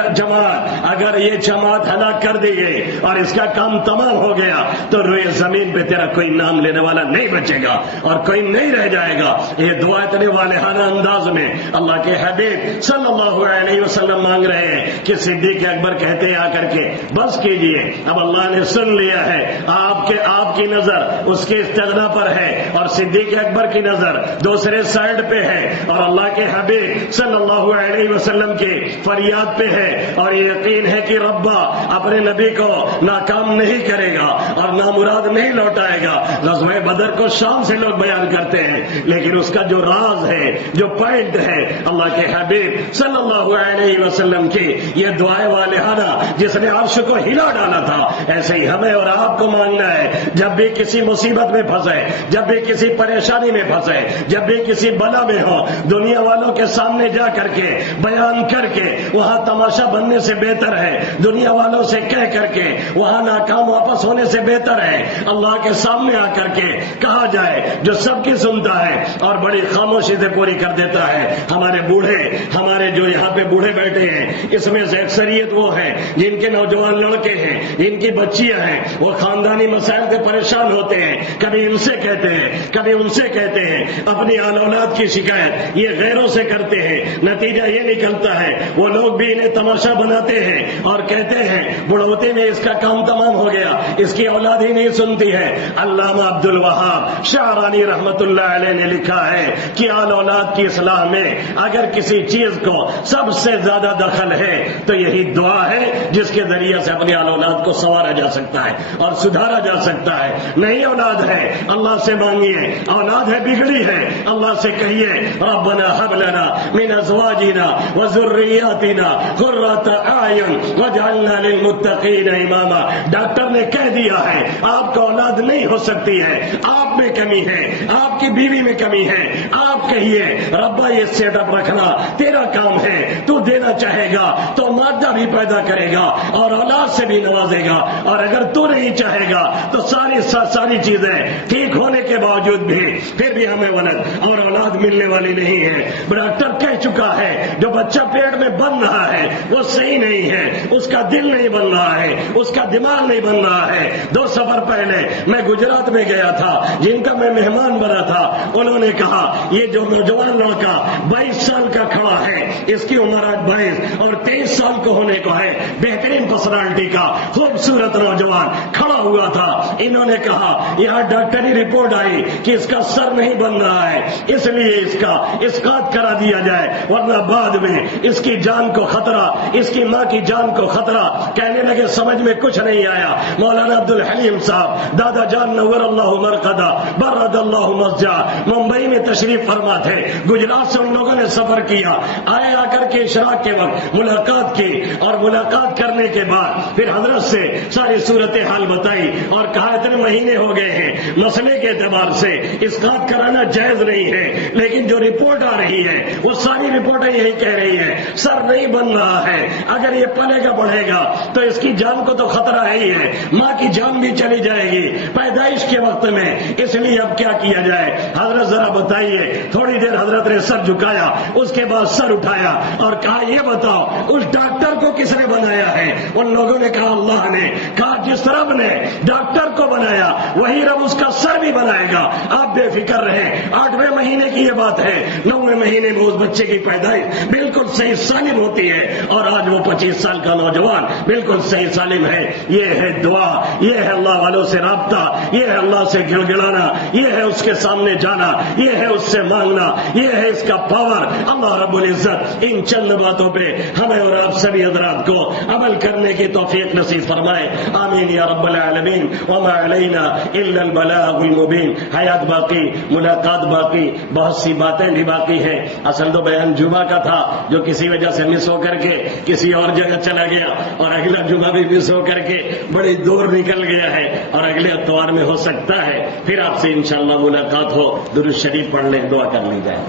جماعت ہلاک کر دی گئی اور اس کا کام تمام ہو گیا تو روئے زمین پہ تیرا کوئی نام لینے والا نہیں بچے گا اور کوئی نہیں رہ جائے گا. یہ دعا اتنے والہانہ انداز میں اللہ کے حبیب صلی اللہ علیہ وسلم مانگ رہے ہیں کہ صدیق اکبر کہتے ہیں آ کر کے بس کیجئے، اب اللہ نے سن لیا ہے. آپ کی نظر اس کے استغنا پر ہے اور صدیق اکبر کی نظر دوسرے سائڈ پہ ہے اور اللہ کے حبیب صلی اللہ علیہ وسلم کی فریاد پہ ہے اور یہ یقین ہے کہ ربا اپنے نبی کو ناکام نہیں کرے گا اور نامراد نہیں لوٹائے گا. غزوہ بدر کو شام سے لوگ بیان کرتے ہیں لیکن اس کا جو راز ہے، جو پوائنٹ ہے، اللہ کے حبیب صلی اللہ علیہ وسلم کی یہ دعائے والہانہ جس نے عرش کو ہلا ڈالا تھا، ایسے ہی ہمیں اور آپ کو مانگنا ہے. جب بھی کسی مصیبت میں پھنسے، جب بھی کسی پریشانی میں پھنسے، جب بھی کسی بلا میں ہو، دنیا والوں کے سامنے جا کر کے بیان کر کے وہاں تماشا بننے سے بہتر ہے، دنیا والوں سے کہہ کر کے وہاں ناکام واپس ہونے سے بہتر ہے اللہ کے سامنے آ کر کے کہا جائے جو سب کی سنتا ہے اور بڑی خاموشی سے پوری کر دیتا ہے. ہمارے بوڑھے، ہمارے جو یہاں پہ بوڑھے بیٹھے ہیں، اس میں سے اکثریت وہ ہیں جن کے نوجوان لڑکے ہیں، جن کی بچیاں ہیں، وہ خاندانی مسائل سے پریشان ہوتے ہیں. کبھی ان سے کہتے ہیں، کبھی ان سے کہتے ہیں، اپنی آل اولاد کی شکایت یہ غیروں سے کرتے ہیں. نتیجہ یہ نکلتا ہے وہ لوگ بھی انہیں تماشا بناتے ہیں اور کہتے ہیں بڑھوتے میں اس کا کام تمام ہو گیا، اس کی اولاد ہی نہیں سنتی ہے. علامہ عبد الوہاب شعرانی رحمت اللہ علیہ نے لکھا ہے کہ آل اولاد کی اصلاح میں اگر کسی چیز کو سب سے زیادہ دخل ہے تو یہی دعا ہے جس کے ذریعے سے اپنی آل اولاد کو سنوارا جا سکتا ہے اور سدھارا جا سکتا ہے. نہیں اولاد ہے اللہ سے مانگیے، اولاد ہے بگڑی ہے اللہ سے کہیے ربنا هب لنا من ازواجنا وذرياتنا قرة اعين واجعلنا للمتقين اماما. ڈاکٹر نے کہہ دیا ہے آپ کو اولاد نہیں ہو سکتی ہے، آپ میں کمی ہے، آپ کی بیوی میں کمی ہے. آپ کہیے ربا یہ سیٹ اپ رکھنا تیرا کام ہے، تو دینا چاہے گا تو مادہ بھی پیدا کرے گا اور اولاد سے بھی نوازے گا، اور اگر تو نہیں چاہے گا تو ساری چیزیں ٹھیک ہونے کے باوجود بھی پھر بھی ہمیں ولد اور اولاد ملنے والی نہیں ہے. ڈاکٹر کہہ چکا ہے جو بچہ پیٹ میں بن رہا ہے وہ صحیح نہیں ہے، اس کا دل نہیں بن رہا ہے، اس کا دماغ نہیں بن رہا ہے. 2 سفر پہلے میں گجرات میں گیا تھا، جن کا میں مہمان بنا تھا. انہوں نے کہا یہ جو نوجوان لڑکا 22 سال کا کھڑا ہے، اس کی عمر آج 22 اور 23 سال کو ہونے کو ہے، بہترین پرسنالٹی کا خوبصورت نوجوان کھڑا ہوا تھا. انہوں نے کہا یہاں ڈاکٹری رپورٹ آئی کہ اس کا سر نہیں بن رہا ہے، اس لیے اس کا اسقاط کرا دیا جائے ورنہ بعد میں اس کی جان کو خطرہ، اس کی ماں کی جان کو خطرہ. کہنے لگے سمجھ میں کچھ نہیں آیا. مولانا عبد الحلیم صاحب دادا جان نور اللہ مرقدہ برد اللہ مسجع ممبئی میں تشریف فرما تھے. گجرات سے ان لوگوں نے سفر کیا، آئے آ کر کے اشراق کے وقت ملاقات کی اور ملاقات کرنے کے بعد پھر حضرت سے ساری صورتحال بتائی اور کہا اتنے مہینے ہو گئے ہیں، مسئلے کے اعتبار سے اسقاط کرانا جائز نہیں ہے، لیکن جو رپورٹ آ رہی ہے وہ ساری رپورٹیں یہی کہہ رہی ہے سر نہیں بن رہا ہے، اگر یہ پلے گا بڑھے گا تو اس کی جان کو تو خطرہ ہے ہی ہے، ماں کی جان بھی چلی جائے گی پیدائش کے وقت میں. اس لیے اب کیا کیا جائے حضرت ذرا بتائیے. تھوڑی دیر حضرت نے سر جھکایا، اس کے بعد سر اٹھایا اور کہا یہ بتاؤ اس ڈاکٹر کو کس نے بنایا ہے؟ ان لوگوں نے کہا اللہ نے. کہا جس رب نے ڈاکٹر کو بنایا وہی رب اس کا سر بھی بنائے گا، آپ بے فکر رہیں. 8ویں مہینے کی یہ بات ہے، 9ویں مہینے میں اس بچے کی پیدائش بالکل صحیح سالم ہوتی ہے اور آج وہ 25 سال کا نوجوان بالکل صحیح سالم ہے. یہ ہے دعا، یہ ہے اللہ والوں سے رابطہ، یہ ہے اللہ سے گڑ گڑانا، یہ ہے اس کے سامنے جانا، یہ ہے اس سے مانگنا، یہ ہے اس کا پاور. اللہ رب العزت ان چند باتوں پہ ہمیں اور آپ سبھی حضرات کو عمل کرنے کی توفیق نصیب فرمائے. آمین یا رب العالمین. وما علینا الا البلاغ المبین. حیات باقی، ملاقات باقی، بہت سی باتیں بھی باقی ہیں. اصل تو بیان جمعہ کا تھا جو کسی وجہ سے مس ہو کر کے کسی اور جگہ چلا گیا، اور اگلا جمعہ بھی مس ہو کر کے بڑی دور نکل گیا ہے، اور اگلے اتوار میں ہو سکتا ہے پھر آپ سے انشاءاللہ ملاقات ہو. درود شریف پڑھ لیں، دعا کر لی جائے.